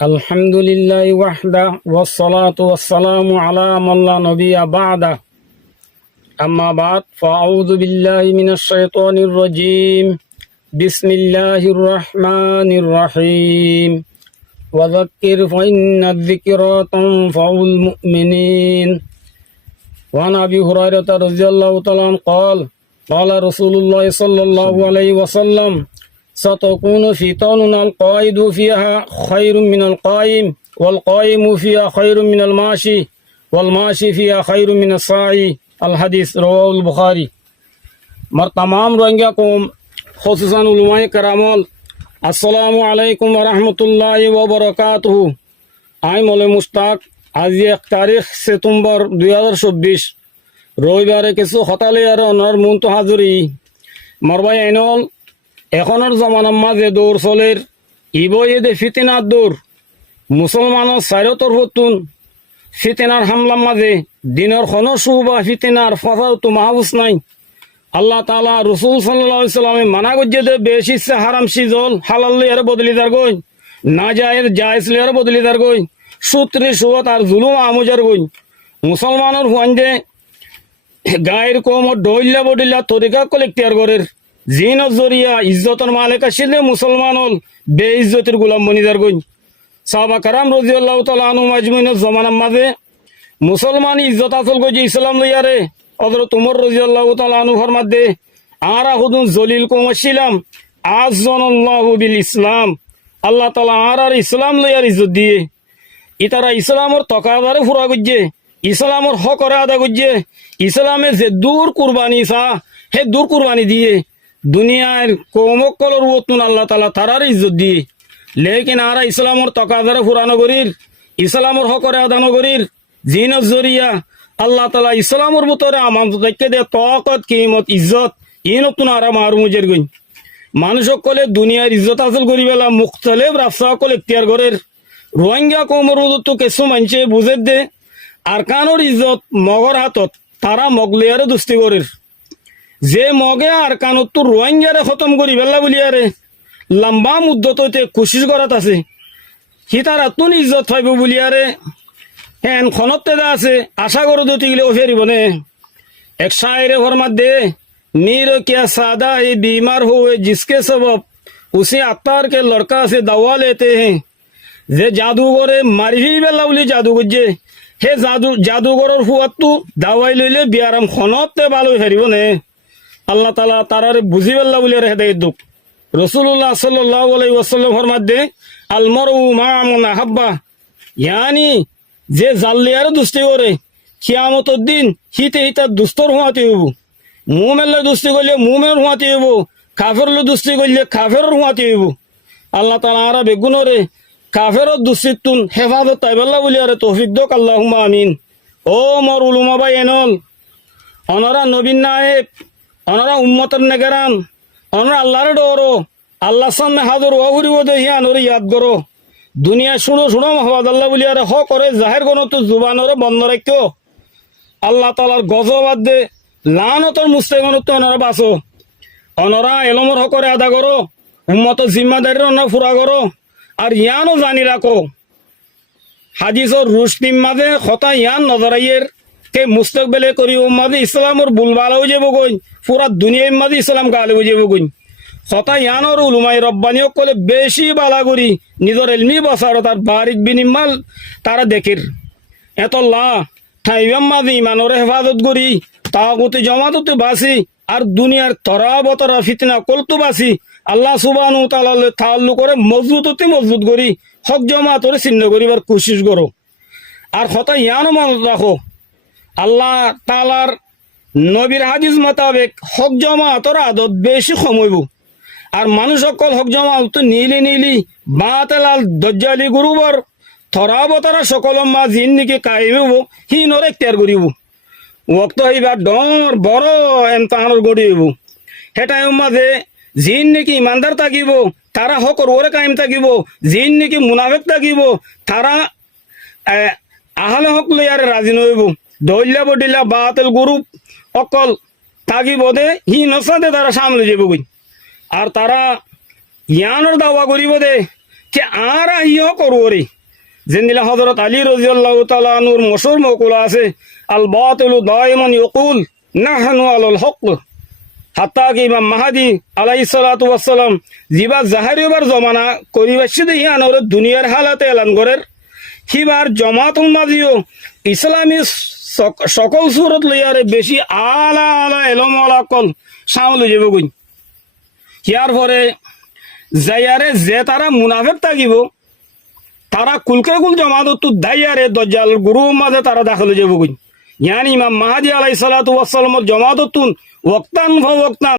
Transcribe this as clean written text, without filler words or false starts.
الحمد لله وحده والصلاة والسلام على من لا نبي بعده أما بعد فأعوذ بالله من الشيطان الرجيم بسم الله الرحمن الرحيم وذكر فإن الذكرى تنفع المؤمنين وعن أبي هريرة رضي الله تعالى عنه قال رسول الله صلى الله عليه وسلم ستكون فتن القائد فيها خير من القائم والقائم فيها خير من الماشي والماشي فيها خير من الساعي الحديث رواه البخاري مر تمام روهنگا قوم خصوصا علماء کرامل আসসালামু আলাইকুম ওয়া রাহমাতুল্লাহি ওয়া বারাকাতুহু আমি মৌলভী মুশতাক আজ 1 তারিখ সেপ্টেম্বর 2024 রবিবারে কিছু হতালে আর অনর মুন্ত হাজুরি মারবাই আইনল এখনের জমানার মাঝে দৌড় চলের ইবয়েদে ফিতিনার দৌড় মুসলমানের চারো তরফতুন ফিতিনার হামলার মাঝে দিনের কোনো সুবা ফিতিনার ফসাদ তো মাহবুস নাই আল্লাহ তাআলা রাসূল সাল্লাল্লাহু আলাইহি সাল্লামে মানা করছে যে বেশি সে হারাম সিজল হালাল লিয়ার বদলি দার গই না জায়েজ লিয়ার বদলি দার গই সূত্রে সুবত আর জুলুম আমজার গই মুসলমানের হুয়ান্দে গায়ের কম ডইল্লা বডিল্লা তরিকা কলেক্টিয়ার গরের জিনের জরিয়া ইজ্জতের মালিক আসলে মুসলমান হল বেইজ্জতের গোলাম বনিদার গই সাহাবা কারাম রাদিয়াল্লাহু তাআলা আনহুম আজমাইনের জমানার মাঝে মুসলমান ইজ্জত আসল গজি ইসলাম লইয়ারে হযরত ওমর রাদিয়াল্লাহু তাআলা আনহুর মধ্যে আরা হুদুন জলিল কমছিলাম আযজানাল্লাহু বিল ইসলাম আল্লাহ তাআলা আর ইসলাম লইয়ার ইজ্জত দিয়ে ইতারা ইসলামের তকাদারে ফুরা গজ্জে ইসলামের হক করে আদা গজ্জে ইসলামের যে দূর কুরবানি সা হে দূর কুরবানি দিয়ে দুনিয়ার কৌমকলর ওতন আল্লাহ তাআলা তারার ইজ্জত দিয়ে লেকিন আরা ইসলামের তকাদারে ফুরানো করির ইসলামের হক করে আদা নগরীর জিনের জরিয়া আল্লাহ তাআলা ইসলামের ভিতরে আমানত দেখে দে তাকত কিমত ইজ্জত ইনতুন আরা মারুমুজের গই মানুষ সকলে দুনিয়ার ইজ্জত হাসিল করি বেলা মুখতালিফ রাস্তা সকল ইখতিয়ার করের রোহিঙ্গা কৌমের তো কিছু মানুষে বুঝে দে আর কানোর ইজ্জত মগর হাতত তারা মগলিয়ারে দুস্তি করের যে মগে আর কানত তো রোহিঙ্গারে খতম করি বেলা বলিয়ারে লম্বা মুদ্দত হইতে কোশিশ করাত আছে সি তার আতুন ইজ্জত থাকবে বলিয়ারে হ্যাঁ খনতে দা আছে আশা করো দতি গেলে ও ফেরিব নে এক শায়রে ফরমাত দে नीर क्या सादा ये बीमार हुए जिसके सबब उसी अख्तार के लड़का से दवा लेते हैं যে জাদুঘরে মারি বেলা বলি জাদুঘর যে হে জাদুঘরের ফুয়াতু দাওয়াই লইলে বিয়ারাম খনতে ভালো ফেরিব নে আল্লাহ তাআলা তারারে বুঝি বেলা বলি হেদায়েত দুক রাসূলুল্লাহ সাল্লাল্লাহু আলাইহি ওয়াসাল্লাম ফরমাতে আল মারউ মা মান আহাব্বা ইয়ানি যে জাল্লিয়ারে দুস্তি করে কিয়ামতের দিন হিতে হিতা দুস্তর হওয়াতে হইব মুমেলে দুস্তি করলে মুমের হুয়াতে হইব কাফেরলে দুস্তি করলে কাফেরের হুয়াতে হইব আল্লাহ তাআলা আরা বেগুনরে কাফেরর দুস্তিতুন হেফাজত তাইবাল্লাহ বলি আরে তৌফিক দক আল্লাহুম্মা আমিন ও মোর উলামা ভাই এনল অনরা নবীন নায়েব অনরা উম্মতের নেগরান অনরা আল্লাহর ডরো আল্লাহর সামনে হাজির হওয়া করিব দেহি আনরে ইয়াদ করো দুনিয়া শুনো শুনো মাহবাদ আল্লাহ বলি আরে হ করে জাহির কোন তো জুবানরে বন্ধ রাখো আল্লাহ তাআলার গজব দে লানতর মুস্তাগনত অনরা বাসো অনরা এলমর হকরে আদা করো উম্মতের জিম্মাদারি অনরা ফুরা করো আর ইয়ানও জানি রাখো হাদিসর রুশনিম মাঝে খতা ইয়ান নজরাইয়ের কে মুস্তাকবেলে করি উম্মাদে ইসলামর বুলবালা হয়ে যাব গই পুরা দুনিয়ার মাঝে ইসলাম গালে হয়ে যাব গই খতা ইয়ানর উলুমাই রব্বানি কলে বেশি বালা করি নিজের এলমি বসারত আর বারিক বিনিমাল তারা দেখের এতল্লাহ ঠাইবাম মাঝে ইমানরে হেফাজত করি তাগুতে জমাততে বাসি আর দুনিয়ার তরা বতরা ফিতনা কলতো বাসি আল্লাহ সুবহানাহু ওয়া তাআলা তাআল্লুক করে মজবুত করি হক জমাতরে চিহ্ন করিবার কোশিশ করো আর কথা ইয়ানো মনে রাখো আল্লাহ তাআলার নবীর হাদিস মোতাবেক হক জমাতর আদত বেশি কমইব আর মানুষ সকল হক জমাত নীলি বাতেলাল দজ্জালি গুরুবর তরা বতরা সকল মা জিন্দিকে কায়েম হি নরে ইখতিয়ার করিব ওক্ত হইবা ডর বড় এমতাহানোর গড়িব হেটাই মাঝে জিন নাকি ইমানদার থাকিব তারা হকর ওরে কায়েম থাকিব জিন নাকি মুনাফিক থাকিব তারা আহলে হক লইয়ারে রাজি নইব দইল্লা বডিল্লা বাতিল গ্রুপ অকল থাকিব দে হি নসাদে তারা সামনে যাব আর তারা জ্ঞানের দাওয়া করিব দে যে আর আহিও করবরে যেদিলা হযরত আলী রাদিয়াল্লাহু তাআলা আনহুর মশহুর মকউলা আছে আল বাতিলু দাইমান ইয়াকুল নাহনু আলাল হক হাত্তা কি ইমাম মাহাদি আলাইহিস সালাতু ওয়াস সালাম জিবা জাহারিবার জমানা করিবাসি দেই আনর দুনিয়ার হালাতে এলান করের হিবার জামাতুল মাজিও ইসলামী সকল সুরত লইয়ারে বেশি আলা আলা এলমওয়ালা কল সামল যাব গুণ ইয়ার পরে যাইয়ারে যে তারা মুনাফেক থাকিব তারা কুলকে কুল জমাত দাইয়ারে দজ্জাল গুরুর মাঝে তারা দাখল যাব গুণ ইয়ানি ইমাম মাহাদি আলাইহিস সালাতু ওয়াস সালামের জমাত ওয়াক্তান ফওয়াক্তান